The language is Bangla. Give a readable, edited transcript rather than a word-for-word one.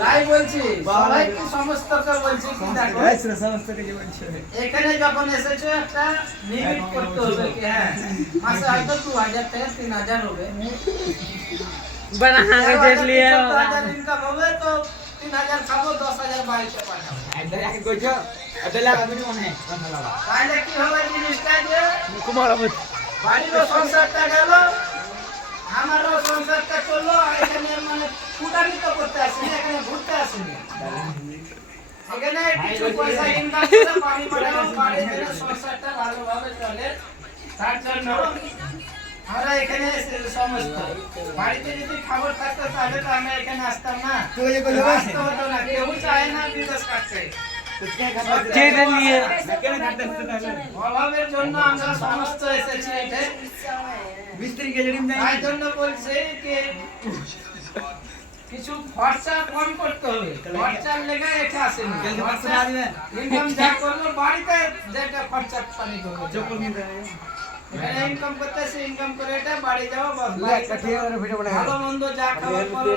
তাই বলছি সবাইকে সমস্তকে বলছি কি দেখো এখানে যখন এসেছো একটা লিমিট করতে হবে কি হ্যাঁ মাসে হয়তো 2000 থেকে 3000 হবে बना के देख लिया 2000 ইনকাম হবে তো 3000 খাবো 10000 বাড়িতে পাঠাবো তাহলে কি হবে জিনিসটা যে कुमार अब বাড়িরও সংসারটা গেল আমারও সংসারটা চললো আর এখানে মানে ফুটানি তো করতে আসিনি এখানে ঘুরতে আসিনি এখানে কিছু পয়সা ইনকাম করে বাড়ি বাড়াবো বাড়িতে সংসারটা ভালোভাবে চলে তার জন্য আমরা এখানে সমস্ত বাড়িতে যদি খাবার থাকতো তাহলে তো আমরা এখানে আসতাম না আসতে হতো না কেউ চায় না বিদেশ কাটতে जेल लिए অভাবের জন্য আমরা সমস্ত এসেছি এখানে তাই জন্য বলছে যে কিছু খরচা কম করতে হবে খরচার লেগে এটা আসেনি ইনকাম যা করলো বাড়িতে যেটা খরচা পানি করবো এখানে ইনকাম করতেছে ইনকাম করে এটা বাড়ি যাওয়া ভালো মন্দ যা খাবার করো